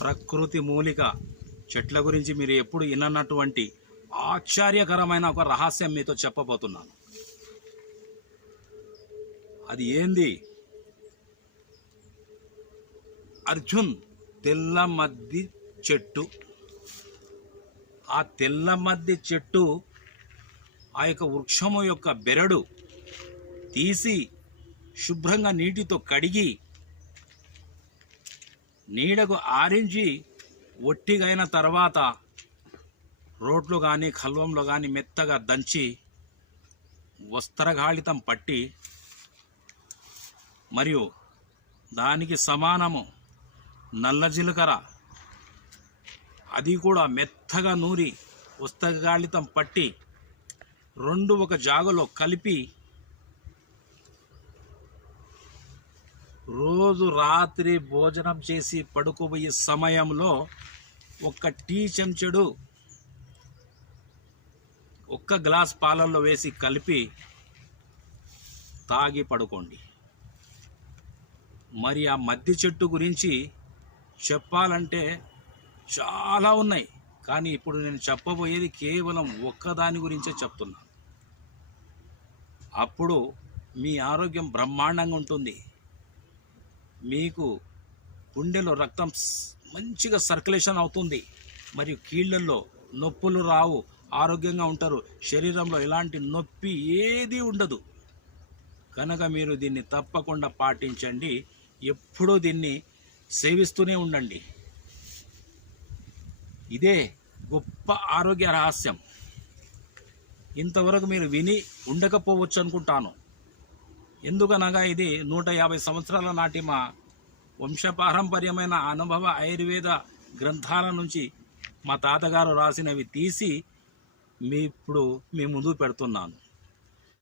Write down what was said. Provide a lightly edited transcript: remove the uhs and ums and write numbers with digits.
ప్రకృతి మూలిక చెట్ల గురించి మీరు ఎప్పుడు విననటువంటి ఆశ్చర్యకరమైన ఒక రహస్యం మీతో చెప్పబోతున్నాను. అది ఏంది? అర్జున్ తెల్ల మద్ది చెట్టు. ఆ తెల్ల మద్ది చెట్టు ఆ యొక్క వృక్షము యొక్క బెరడు తీసి శుభ్రంగా నీటితో కడిగి నీడకు ఆరించి ఒట్టిగైన తర్వాత రోట్లో కానీ కల్వంలో కానీ మెత్తగా దంచి వస్త్రగాళితం పట్టి మరియు దానికి సమానము నల్ల జీలకర్ర అది కూడా మెత్తగా నూరి వస్త్రగాళితం పట్టి రెండు ఒక జాగలో కలిపి రోజు రాత్రి భోజనం చేసి పడుకోబోయే సమయంలో ఒక టీ చెంచాడు ఒక్క గ్లాస్ పాలల్లో వేసి కలిపి తాగి పడుకోండి. మరి ఆ మద్ది చెట్టు గురించి చెప్పాలంటే చాలా ఉన్నాయి, కానీ ఇప్పుడు నేను చెప్పబోయేది కేవలం ఒక్కదాని గురించే చెప్తున్నాను. అప్పుడు మీ ఆరోగ్యం బ్రహ్మాండంగా ఉంటుంది. మీకు గుండెలో రక్తం మంచిగా సర్క్యులేషన్ అవుతుంది, మరియు కీళ్ళల్లో నొప్పులు రావు, ఆరోగ్యంగా ఉంటారు. శరీరంలో ఎలాంటి నొప్పి ఏది ఉండదు. కనుక మీరు దీన్ని తప్పకుండా పాటించండి. ఎప్పుడూ దీన్ని సేవిస్తూనే ఉండండి. ఇదే గొప్ప ఆరోగ్య రహస్యం. ఇంతవరకు మీరు విని ఉండకపోవచ్చు అనుకుంటాను. ఎందుకనగా ఇది 150 సంవత్సరాల నాటి మా వంశపారంపర్యమైన అనుభవ ఆయుర్వేద గ్రంథాల నుంచి మా తాతగారు రాసినవి తీసి ఇప్పుడు మీ ముందు పెడుతున్నాను.